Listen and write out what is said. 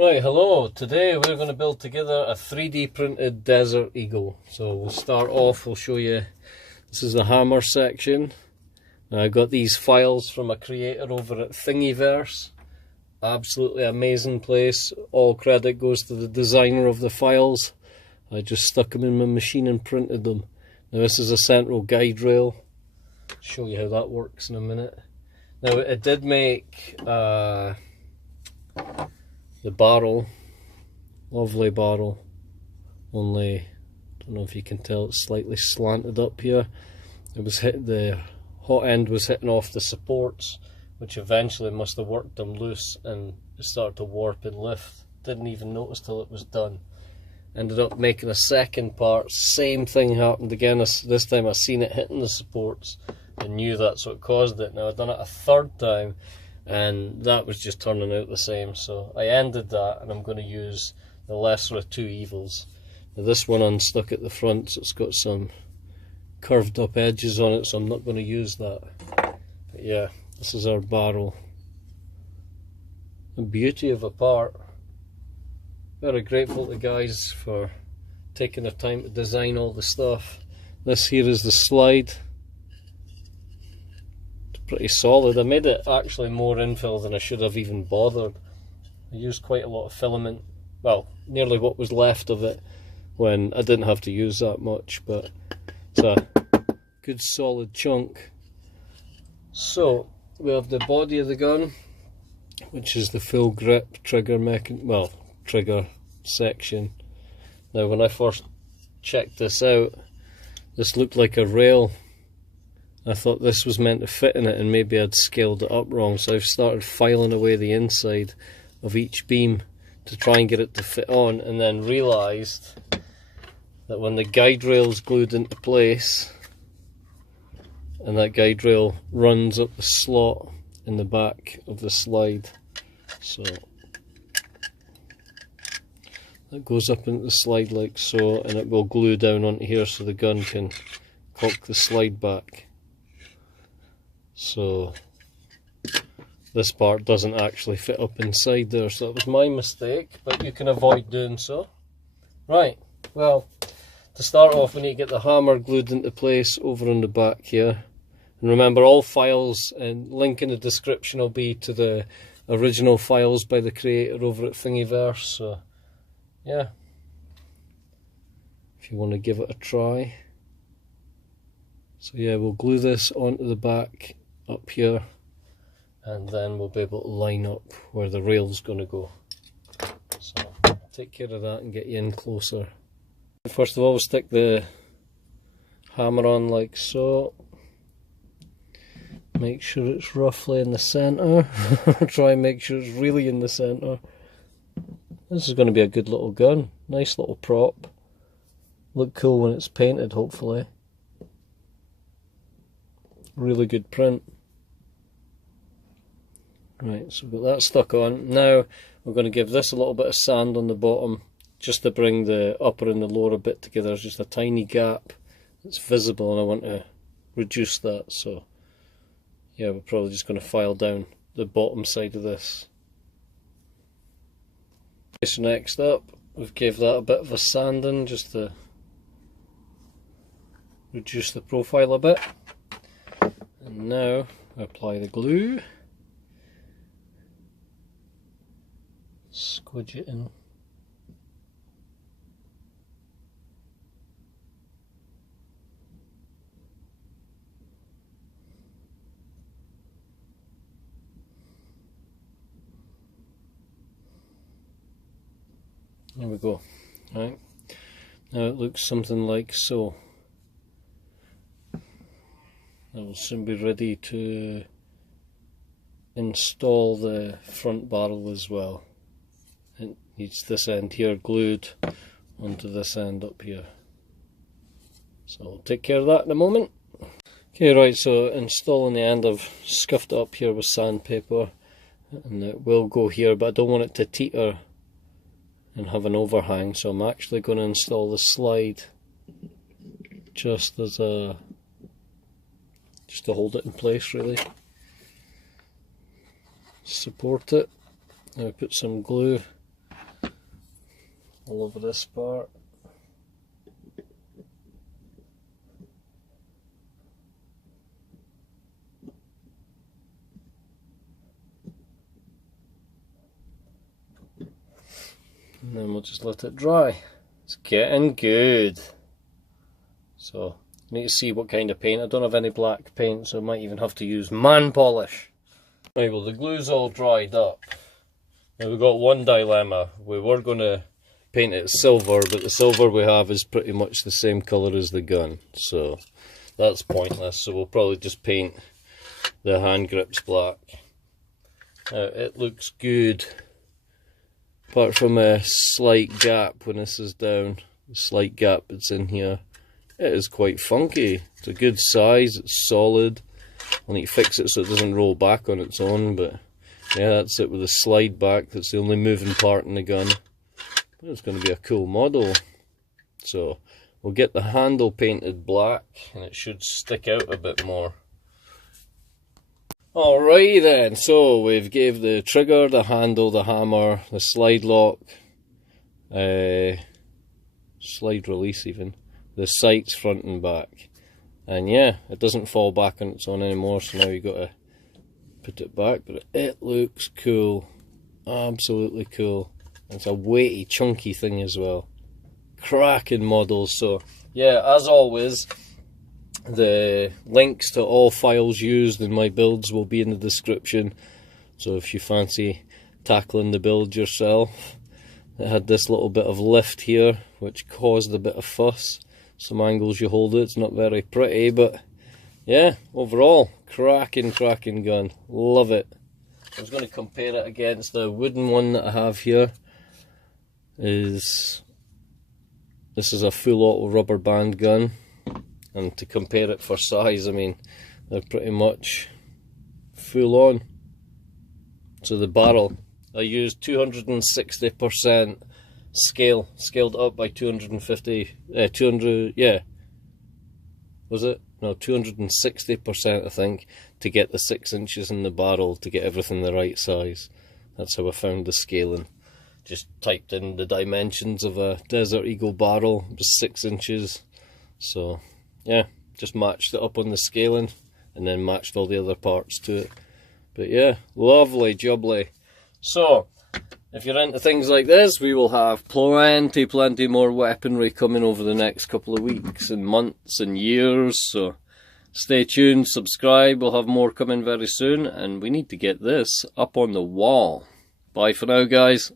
Right, hello. Today we're going to build together a 3D printed Desert Eagle. So we'll start off, we'll show you, this is the hammer section. I got these files from a creator over at Thingiverse. Absolutely amazing place. All credit goes to the designer of the files. I just stuck them in my machine and printed them. Now this is a central guide rail. I'll show you how that works in a minute. Now it did make the barrel, lovely barrel, only, I don't know if you can tell, it's slightly slanted up here. It was hit, the hot end was hitting off the supports, which eventually must have worked them loose and it started to warp and lift. Didn't even notice till it was done. Ended up making a second part, same thing happened again. This time I seen it hitting the supports and knew that's what caused it. Now I've done it a third time and that was just turning out the same, so I ended that and I'm going to use the lesser of two evils. Now this one unstuck at the front, so it's got some curved up edges on it, so I'm not going to use that. But yeah, this is our barrel. A beauty of a part. Very grateful to the guys for taking the time to design all the stuff. This here is the slide. Pretty solid. I made it actually more infill than I should have even bothered. I used quite a lot of filament, well, nearly what was left of it, when I didn't have to use that much, but it's a good solid chunk. So we have the body of the gun, which is the full grip trigger trigger section. Now when I first checked this out, this looked like a rail. I thought this was meant to fit in it and maybe I'd scaled it up wrong, so I've started filing away the inside of each beam to try and get it to fit on, and then realised that when the guide rail's glued into place and that guide rail runs up the slot in the back of the slide, so that goes up into the slide like so, and it will glue down onto here so the gun can cock the slide back. So this part doesn't actually fit up inside there, so that was my mistake, but you can avoid doing so. Right, well, to start off we need to get the hammer glued into place over on the back here. And remember, all files, and link in the description will be to the original files by the creator over at Thingiverse, so yeah, if you want to give it a try. So yeah, we'll glue this onto the back up here, and then we'll be able to line up where the rail's going to go. So take care of that and get you in closer. First of all, we'll stick the hammer on like so. Make sure it's roughly in the centre. Try and make sure it's really in the centre. This is going to be a good little gun. Nice little prop. Look cool when it's painted, hopefully. Really good print. Right, so we've got that stuck on. Now we're going to give this a little bit of sand on the bottom, just to bring the upper and the lower a bit together. There's just a tiny gap that's visible and I want to reduce that, so yeah, we're probably just going to file down the bottom side of this. Okay, so next up, we've gave that a bit of a sanding just to reduce the profile a bit. And now we apply the glue. Squidge it in. There we go. Right. Now it looks something like so. That will soon be ready to install the front barrel as well. It needs this end here glued onto this end up here. So I'll take care of that in a moment. Okay, right, so installing the end, I've scuffed it up here with sandpaper and it will go here, but I don't want it to teeter and have an overhang, so I'm actually going to install the slide just as a, just to hold it in place really. Support it. Now put some glue all over this part. And then we'll just let it dry. It's getting good. So, I need to see what kind of paint. I don't have any black paint, so I might even have to use man polish. Right, well the glue's all dried up. Now we've got one dilemma. We were going to paint it silver, but the silver we have is pretty much the same colour as the gun. So, that's pointless. So we'll probably just paint the hand grips black. Now, it looks good. Apart from a slight gap when this is down, a slight gap that's in here, it is quite funky. It's a good size, it's solid. I need to fix it so it doesn't roll back on its own, but yeah, that's it with a slide back. That's the only moving part in the gun. But it's going to be a cool model. So we'll get the handle painted black and it should stick out a bit more. Alrighty then, so we've gave the trigger, the handle, the hammer, the slide lock, slide release even, the sights front and back. And yeah, it doesn't fall back on its own anymore, so now you've got to put it back, but it looks cool, absolutely cool. It's a weighty, chunky thing as well. Cracking models. So yeah, as always, the links to all files used in my builds will be in the description, so if you fancy tackling the build yourself. It had this little bit of lift here which caused a bit of fuss. Some angles you hold it, it's not very pretty, but yeah, overall cracking gun, love it. I was going to compare it against the wooden one that I have here. This is a full auto rubber band gun. And to compare it for size, I mean, they're pretty much full on. So the barrel, I used 260% scaled up by 250, 200, yeah. Was it? No, 260% I think, to get the 6 inches in the barrel, to get everything the right size. That's how I found the scaling. Just typed in the dimensions of a Desert Eagle barrel, it was 6 inches. So yeah, just matched it up on the scaling and then matched all the other parts to it. But yeah, lovely jubbly. So if you're into things like this, we will have plenty more weaponry coming over the next couple of weeks and months and years. So stay tuned, subscribe, we'll have more coming very soon, and we need to get this up on the wall. Bye for now, guys.